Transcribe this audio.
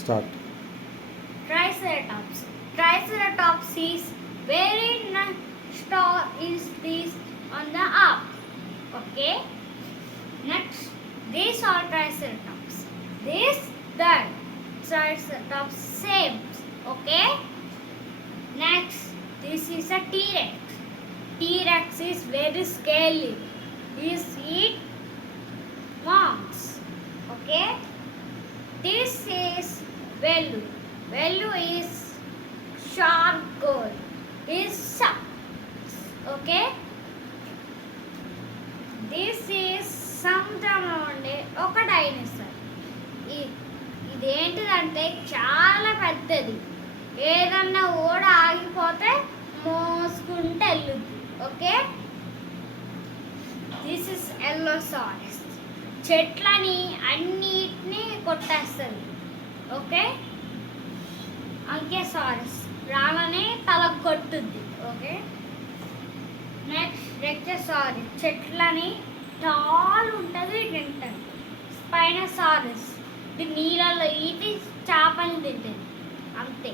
Start. Triceratops. Triceratops is very star is this on the up. Okay. Next, these are Triceratops. This that Triceratops same. Okay. Next, this is a T-Rex. T-Rex is very scaly. This eat worms. Okay. This is Velu. Velu is sharp gold. Is sharks. Okay. This is సముద్రంలో ఉండే ఒక డైనోసార్. ఇదేంటిదంటే చాలా పెద్దది. ఏదన్నా ఓడ ఆగిపోతే మోసుకుంటే వెళ్ళుద్ది. ఓకే. This is allosaurus. చెట్లని అన్నిటినీ కొట్టేస్తుంది. ఓకే. అంకెసారస్ రాళ్ళని తలకు కొట్టుద్ది. ఓకే. నెక్స్ట్ రెక్టోసారస్ చెట్లని టాల్ ఉంటుంది తింటుంది. స్పైనోసారస్ ఇది నీళ్ళలో ఈటి చేపని తింటుంది. అంతే.